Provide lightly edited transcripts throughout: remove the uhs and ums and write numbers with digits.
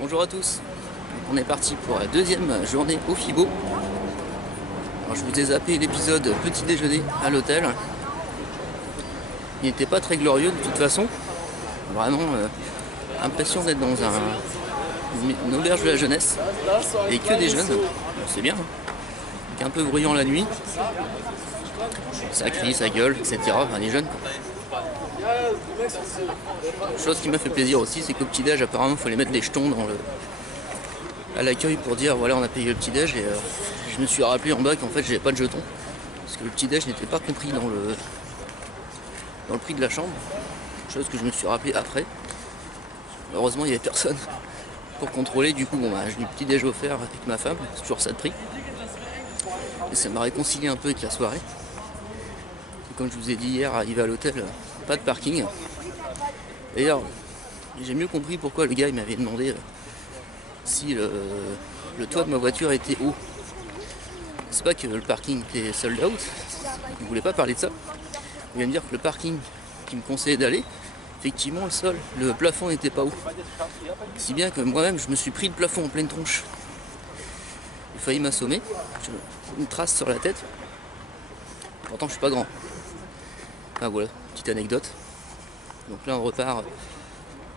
Bonjour à tous, on est parti pour la deuxième journée au FIBO. Alors, je vous ai zappé l'épisode petit déjeuner à l'hôtel. Il n'était pas très glorieux de toute façon. Vraiment impression d'être dans une auberge de la jeunesse et que des jeunes. C'est bien, hein. Un peu bruyant la nuit. Ça crie, ça gueule, etc. Enfin, les jeunes. Chose qui m'a fait plaisir aussi, c'est qu'au petit-déj, apparemment, il fallait mettre les jetons à l'accueil pour dire voilà, on a payé le petit-déj. Et je me suis rappelé en bas qu'en fait, j'avais pas de jetons. Parce que le petit-déj n'était pas compris dans le prix de la chambre. Chose que je me suis rappelé après. Heureusement, il n'y avait personne pour contrôler. Du coup, bon, j'ai eu le petit-déj offert avec ma femme. C'est toujours ça de prix. Et ça m'a réconcilié un peu avec la soirée. Et comme je vous ai dit hier, arrivé à l'hôtel, pas de parking. D'ailleurs, j'ai mieux compris pourquoi le gars il m'avait demandé si le toit de ma voiture était haut. C'est pas que le parking était sold out, il voulait pas parler de ça. Il vient me dire que le parking qui me conseillait d'aller, effectivement le plafond n'était pas haut. Si bien que moi-même je me suis pris le plafond en pleine tronche. Il a failli m'assommer, j'ai une trace sur la tête. Pourtant je suis pas grand. Enfin voilà, petite anecdote. Donc là on repart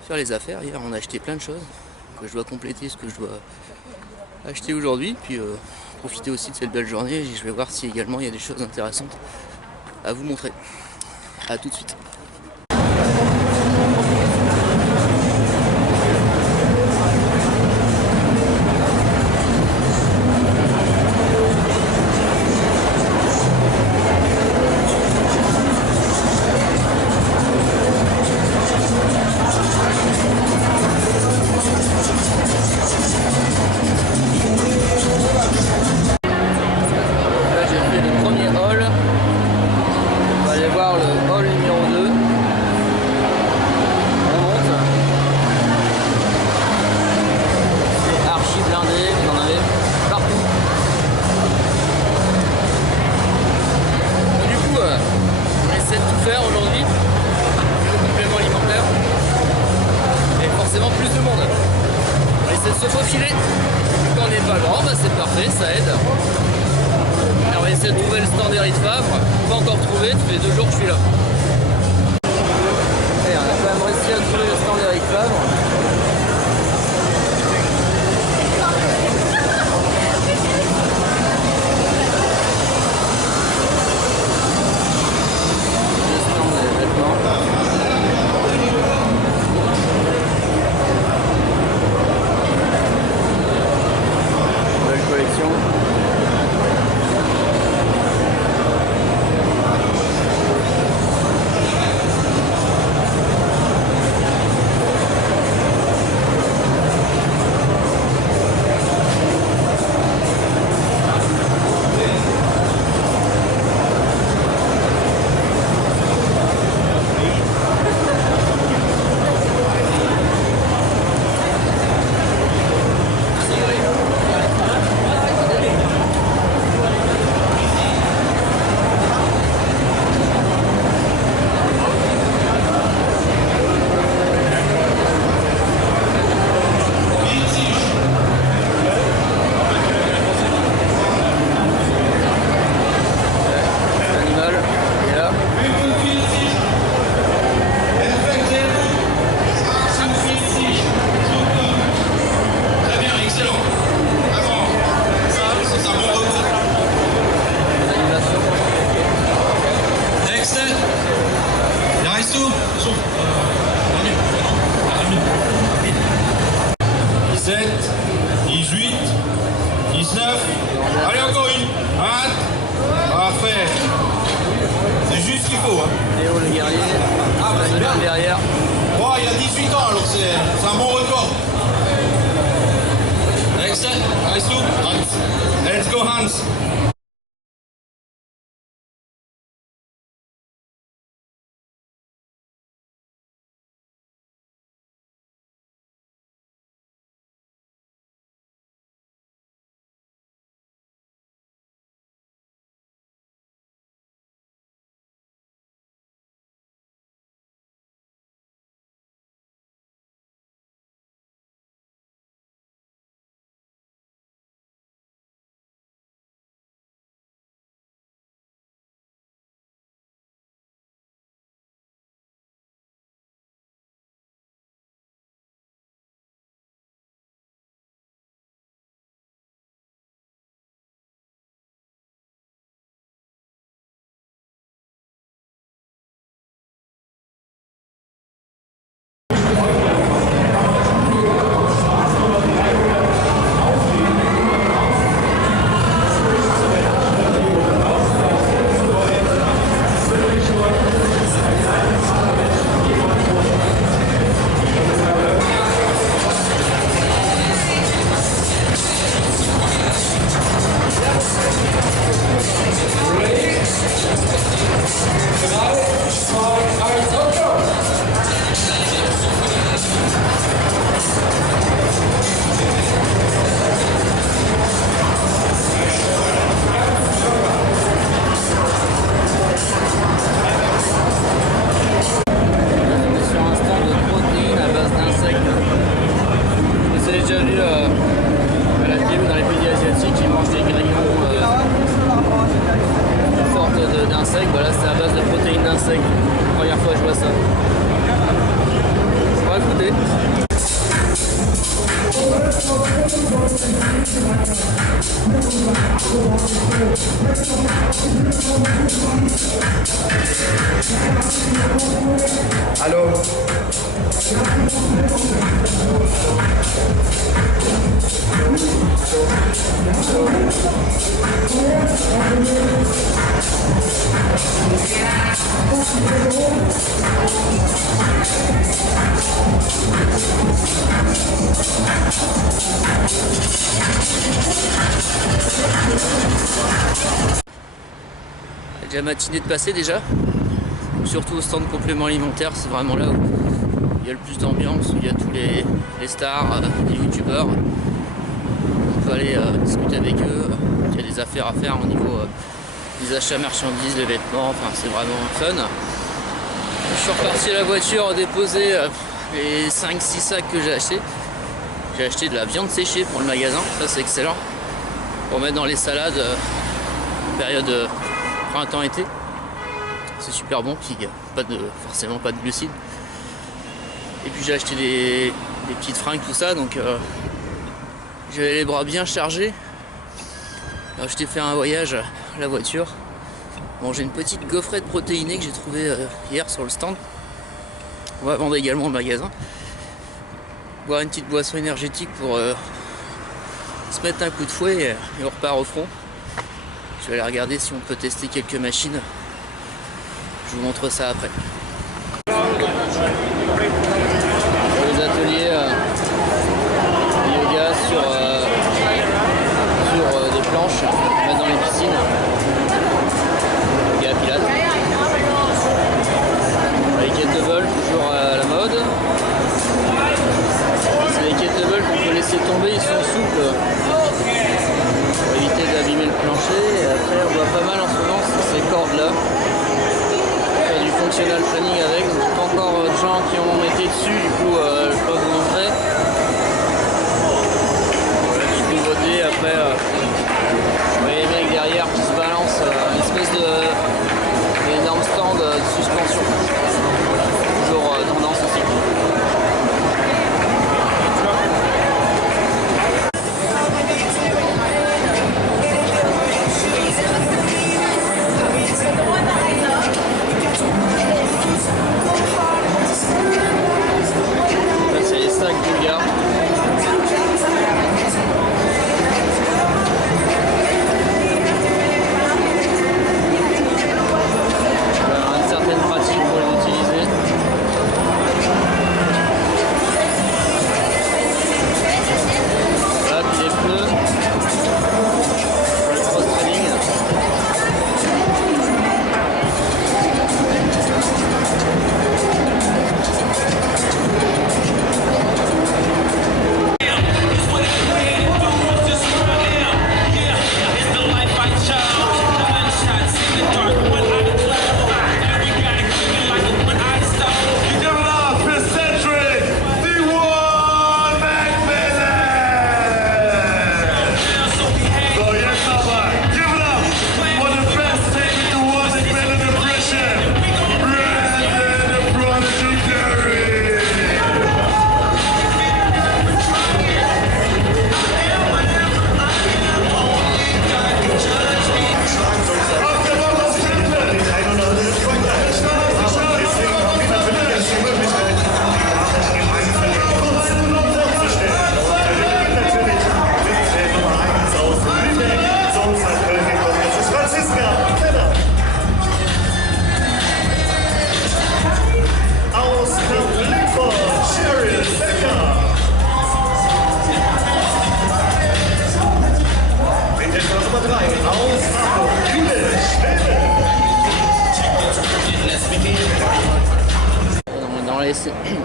faire les affaires. Hier on a acheté plein de choses que je dois compléter ce que je dois acheter aujourd'hui. Puis profiter aussi de cette belle journée. Je vais voir si également il y a des choses intéressantes à vous montrer. A tout de suite. Se faufiler quand on n'est pas grand, c'est parfait, ça aide. Alors, on va essayer de trouver le stand d'Éric Favre, pas encore trouvé, ça fait 2 jours que je suis là. Et on a quand même réussi à trouver le stand d'Éric Favre. Allô? Déjà matinée de passer déjà, surtout au stand complément alimentaire, c'est vraiment là où il y a le plus d'ambiance, où il y a tous les stars, les youtubeurs. On peut aller discuter avec eux, il y a des affaires à faire au niveau des achats marchandises, des vêtements, enfin c'est vraiment fun. Je suis reparti à la voiture déposer les 5-6 sacs que j'ai achetés. J'ai acheté de la viande séchée pour le magasin, ça c'est excellent. Pour mettre dans les salades période printemps-été. C'est super bon, puis forcément pas de glucides. Et puis j'ai acheté des petites fringues, tout ça, donc j'avais les bras bien chargés. Alors je t'ai fait un voyage à la voiture. Bon, j'ai une petite gaufrette protéinée que j'ai trouvée hier sur le stand. On va vendre également au magasin. Boire une petite boisson énergétique pour se mettre un coup de fouet et on repart au front. Je vais aller regarder si on peut tester quelques machines. Je vous montre ça après. Pour les ateliers yoga sur des planches, mettre dans les piscines. Yoga pilates. Les kettlebells toujours à la mode. C'est les kettlebells qu'on peut laisser tomber, ils sont souples. Pour éviter d'abîmer le plancher. Et après on voit pas mal en ce moment ces cordes là. Faire du functional training avec, donc pas encore de gens qui ont été dessus, du coup je peux vous montrer. Voilà, petite nouveauté. Après vous voyez les mecs derrière qui se balancent, une espèce d'énorme stand de suspension. Toujours tendance aussi.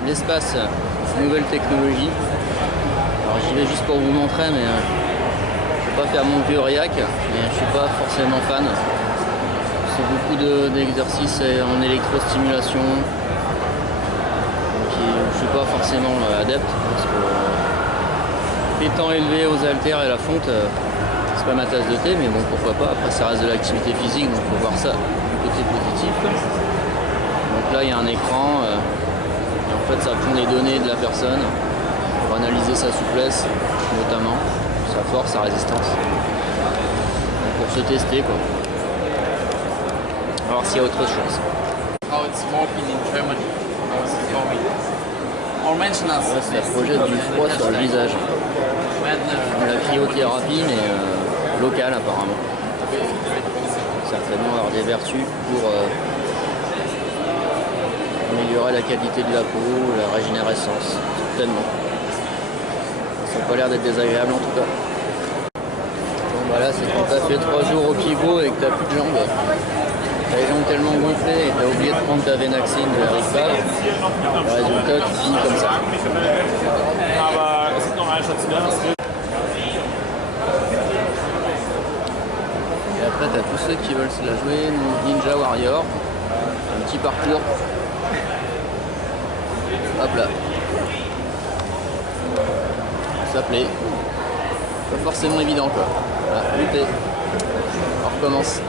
L'espace nouvelle technologie. Alors j'y vais juste pour vous montrer, mais je ne vais pas faire mon vieux réac, mais je suis pas forcément fan. C'est beaucoup d'exercices en électrostimulation, donc je suis pas forcément adepte parce que étant élevé aux haltères et la fonte, c'est pas ma tasse de thé, mais bon pourquoi pas. Après ça reste de l'activité physique, donc faut voir ça du côté positif. Donc là il y a un écran. En fait, ça prend les données de la personne pour analyser sa souplesse, notamment sa force, sa résistance. Donc pour se tester quoi. On va voir s'il y a autre chose. How it's smoking in Germany. How it's going. Or mention us. Là, ça projette du froid sur le visage. La cryothérapie, mais locale apparemment. Certainement avoir des vertus pour améliorer la qualité de la peau, la régénérescence, certainement. Ça n'a pas l'air d'être désagréable en tout cas. Bon voilà, c'est quand t'as fait 3 jours au pivot et que t'as plus de jambes. T'as les jambes tellement gonflées et t'as oublié de prendre ta Venaxine de Eric Favre. Le résultat, tu finis comme ça. Et après, t'as tous ceux qui veulent se la jouer, Ninja Warrior. Un petit parcours. Hop là. Ça plaît. Pas forcément évident quoi. Voilà, lutter. On recommence.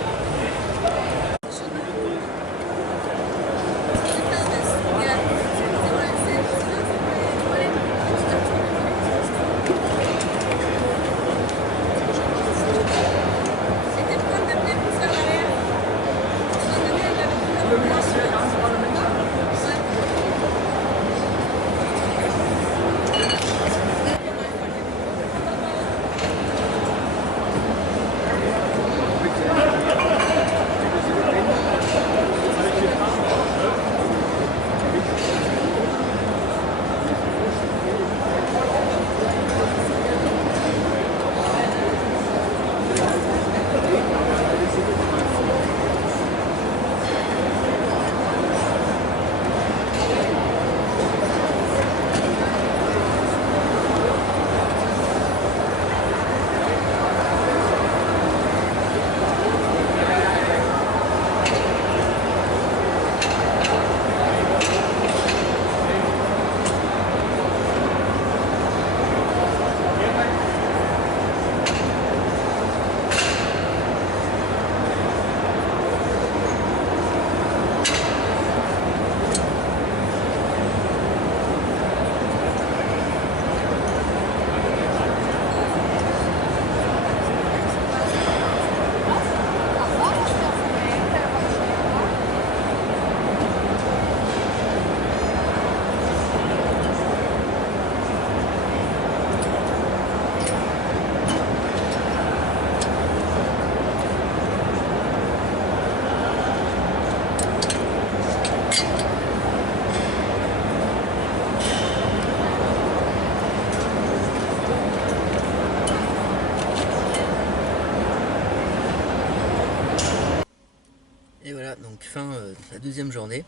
Et voilà, donc fin de la deuxième journée.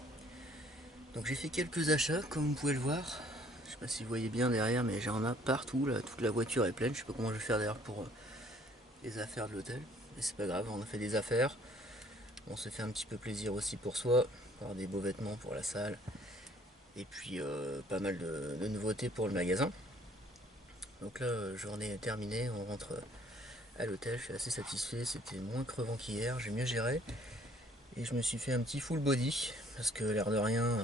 Donc j'ai fait quelques achats, comme vous pouvez le voir. Je sais pas si vous voyez bien derrière, mais j'en ai partout, là, toute la voiture est pleine. Je sais pas comment je vais faire d'ailleurs pour les affaires de l'hôtel. Mais c'est pas grave, on a fait des affaires. On se fait un petit peu plaisir aussi pour soi, avoir des beaux vêtements pour la salle. Et puis pas mal de nouveautés pour le magasin. Donc là, journée terminée, on rentre à l'hôtel, je suis assez satisfait, c'était moins crevant qu'hier, j'ai mieux géré. Et je me suis fait un petit full body, parce que l'air de rien,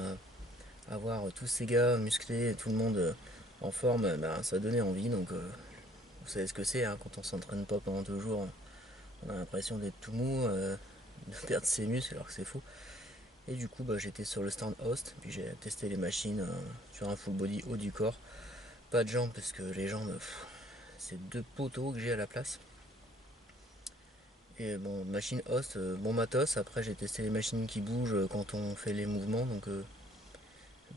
avoir tous ces gars musclés, tout le monde en forme, ben, ça donnait envie. Donc vous savez ce que c'est, hein, quand on s'entraîne pas pendant 2 jours, on a l'impression d'être tout mou, de perdre ses muscles alors que c'est faux. Et du coup bah, j'étais sur le stand Host, puis j'ai testé les machines sur un full body haut du corps. Pas de jambes parce que les jambes, c'est 2 poteaux que j'ai à la place. Et bon, machine Host, bon matos. Après j'ai testé les machines qui bougent quand on fait les mouvements, donc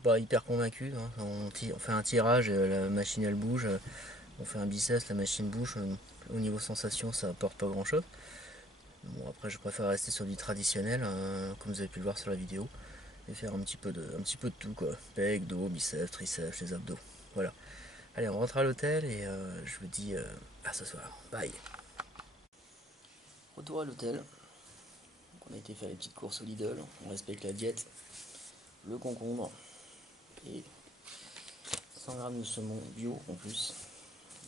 pas hyper convaincu, hein. On fait un tirage, la machine elle bouge, on fait un biceps, la machine bouge. Au niveau sensation ça apporte pas grand chose. Bon après je préfère rester sur du traditionnel, comme vous avez pu le voir sur la vidéo, et faire un petit peu de tout quoi. Pec, dos, biceps, triceps, les abdos. Voilà. Allez, on rentre à l'hôtel et je vous dis à ce soir. Bye. Retour à l'hôtel. On a été faire les petites courses au Lidl. On respecte la diète. Le concombre et 100 g de saumon bio en plus.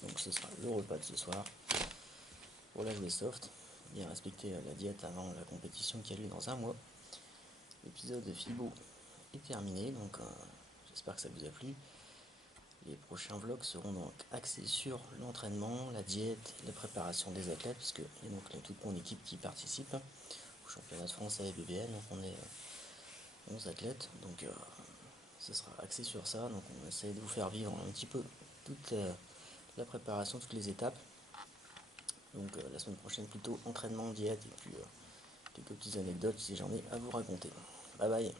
Donc ce sera le repas de ce soir. Pour l'âge des soft. Bien respecter la diète avant la compétition qui a lieu dans un mois. L'épisode de Fibo est terminé. Donc j'espère que ça vous a plu. Les prochains vlogs seront donc axés sur l'entraînement, la diète, la préparation des athlètes, puisque il y a donc toute mon équipe qui participe au championnat de France à BBN. Donc on est 11 athlètes, donc ce sera axé sur ça. Donc on essaie de vous faire vivre un petit peu toute la préparation, toutes les étapes. Donc la semaine prochaine plutôt entraînement, diète et puis quelques petites anecdotes si j'en ai à vous raconter. Bye bye.